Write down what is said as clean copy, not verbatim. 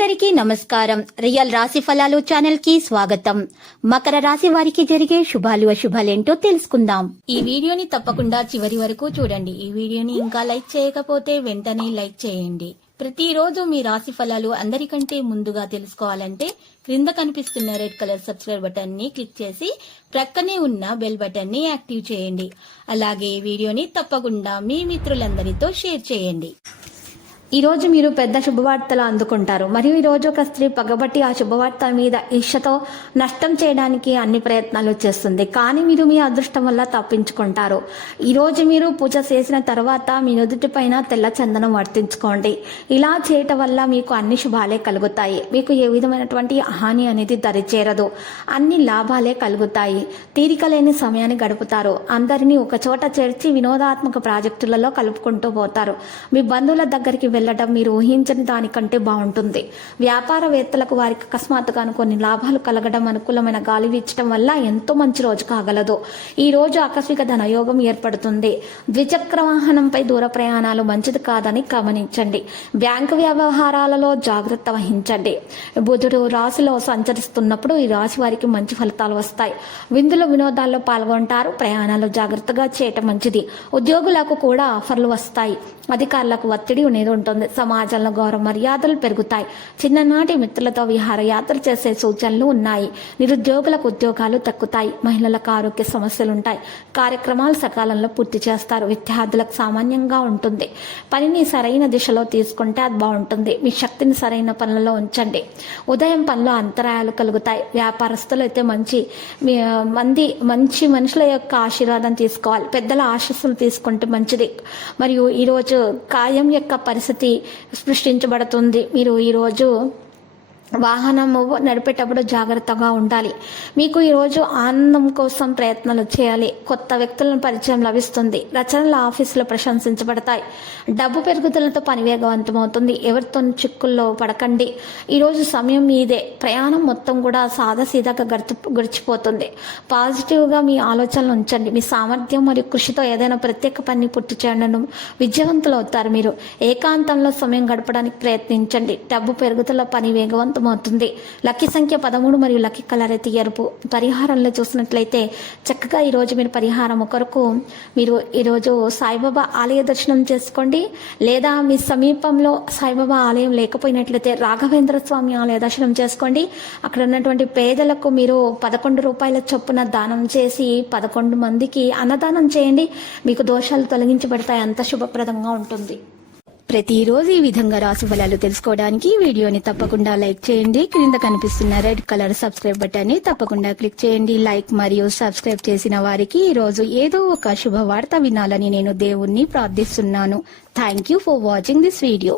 అందరికీ నమస్కారం. రియల్ రాశి ఫలాలు ఛానల్ కి స్వాగతం. మకర రాశి వారికి జరిగే శుభాలు అశుభాలేంటో తెలుసుకుందాం. ఈ వీడియోని తప్పకుండా చివరి వరకు చూడండి. ఈ వీడియోని ఇంకా లైక్ చేయకపోతే వెంటనే లైక్ చేయండి. ప్రతిరోజు మీ రాశి ఫలాలు అందరికంటే ముందుగా తెలుసుకోవాలంటే క్రింద కనిపిస్తున్న రెడ్ కలర్ సబ్స్క్రైబ్ బటన్ ని క్లిక్ చేసి ప్రక్కనే ఉన్న బెల్ బటన్ ని యాక్టివ్ చేయండి. అలాగే ఈ వీడియోని తప్పకుండా మీ మిత్రులందరితో షేర్ చేయండి. ఈ రోజు మీరు పెద్ద శుభవార్తలు అందుకుంటారు. మరియు ఈ రోజు ఒక స్త్రీ పగబట్టి ఆ శుభవార్త మీద ఈర్ష్యతో నష్టం చేయడానికి అన్ని ప్రయత్నాలు చేస్తుంది. కానీ మీరు మీ అదృష్టం వల్ల తప్పించుకుంటారు. ఈ రోజు మీరు పూజ చేసిన తర్వాత మీ నుదుటి పైన తెల్ల చందనం వర్తించుకోండి. ఇలా చేయటం వల్ల మీకు అన్ని శుభాలే కలుగుతాయి. మీకు ఏ విధమైనటువంటి హాని అనేది దరిచేరదు. అన్ని లాభాలే కలుగుతాయి. తీరిక లేని సమయాన్ని గడుపుతారు. అందరినీ ఒక చోట చేర్చి వినోదాత్మక ప్రాజెక్టులలో కలుపుకుంటూ పోతారు. మీ బంధువుల దగ్గరికి వెళ్ళడం మీరు ఊహించని దానికంటే బాగుంటుంది. వ్యాపారవేత్తలకు వారికి అకస్మాత్తుగా కొన్ని లాభాలు కలగడం, అనుకూలమైన గాలి వీచడం వల్ల ఎంతో మంచి రోజు కాగలదు. ఈ రోజు ఆకస్మిక ధనయోగం ఏర్పడుతుంది. ద్విచక్ర వాహనంపై దూర ప్రయాణాలు మంచిది కాదని గమనించండి. బ్యాంకు వ్యవహారాలలో జాగ్రత్త వహించండి. బుధుడు రాశిలో సంచరిస్తున్నప్పుడు ఈ రాశి వారికి మంచి ఫలితాలు వస్తాయి. విందులు వినోదాల్లో పాల్గొంటారు. ప్రయాణాలు జాగ్రత్తగా చేయటం మంచిది. ఉద్యోగులకు కూడా ఆఫర్లు వస్తాయి. అధికారులకు ఒత్తిడి అనేది ఉంటుంది. సమాజంలో గౌరవ మర్యాదలు పెరుగుతాయి. చిన్ననాటి మిత్రులతో విహారయాత్ర చేసే సూచనలు ఉన్నాయి. నిరుద్యోగులకు ఉద్యోగాలు తగ్గుతాయి. మహిళలకు ఆరోగ్య సమస్యలు ఉంటాయి. కార్యక్రమాలు సకాలంలో పూర్తి చేస్తారు. విద్యార్థులకు సామాన్యంగా ఉంటుంది. పనిని సరైన దిశలో తీసుకుంటే అది బాగుంటుంది. మీ శక్తిని సరైన పనులలో ఉంచండి. ఉదయం పనిలో అంతరాయాలు కలుగుతాయి. వ్యాపారస్తులు అయితే మంచి మనుషుల యొక్క ఆశీర్వాదం తీసుకోవాలి. పెద్దల ఆశీస్సులు తీసుకుంటే మంచిది. మరియు ఈరోజు కాయం యొక్క పరిస్థితి సృష్టించబడుతుంది. మీరు ఈరోజు వాహనము నడిపేటప్పుడు జాగ్రత్తగా ఉండాలి. మీకు ఈరోజు ఆనందం కోసం ప్రయత్నాలు చేయాలి. కొత్త వ్యక్తులను పరిచయం లభిస్తుంది. రచనల ఆఫీసులో ప్రశంసించబడతాయి. డబ్బు పెరుగుదలతో పని వేగవంతమవుతుంది. ఎవరితో చిక్కుల్లో పడకండి. ఈరోజు సమయం మీదే. ప్రయాణం మొత్తం కూడా సాదాసీదాగా గడిచిపోతుంది. పాజిటివ్గా మీ ఆలోచనలు ఉంచండి. మీ సామర్థ్యం మరియు కృషితో ఏదైనా ప్రత్యేక పని పూర్తి చేయడం విజయవంతులు అవుతారు. మీరు ఏకాంతంలో సమయం గడపడానికి ప్రయత్నించండి. డబ్బు పెరుగుదల పని వేగవంతం అవుతుంది. లక్కీ సంఖ్య 13 మరియు లక్కీ కలర్ అయితే ఎరుపు. పరిహారంలో చూసినట్లయితే చక్కగా ఈరోజు మీరు పరిహారం కొరకు మీరు ఈరోజు సాయిబాబా ఆలయ దర్శనం చేసుకోండి. లేదా మీ సమీపంలో సాయిబాబా ఆలయం లేకపోయినట్లయితే రాఘవేంద్ర స్వామి ఆలయ దర్శనం చేసుకోండి. అక్కడ ఉన్నటువంటి పేదలకు మీరు 11 రూపాయల చొప్పున దానం చేసి 11 మందికి అన్నదానం చేయండి. మీకు దోషాలు తొలగించబడతాయి. అంత శుభప్రదంగా ఉంటుంది. ప్రతిరోజు ఈ విధంగా రాశి ఫలాలు తెలుసుకోవడానికి వీడియోని తప్పకుండా లైక్ చేయండి. క్రింద కనిపిస్తున్న రెడ్ కలర్ సబ్స్క్రైబ్ బటన్ ని తప్పకుండా క్లిక్ చేయండి. లైక్ మరియు సబ్స్క్రైబ్ చేసిన వారికి ఈ రోజు ఏదో ఒక శుభవార్త వినాలని నేను దేవుణ్ణి ప్రార్థిస్తున్నాను. Thank you for watching this video.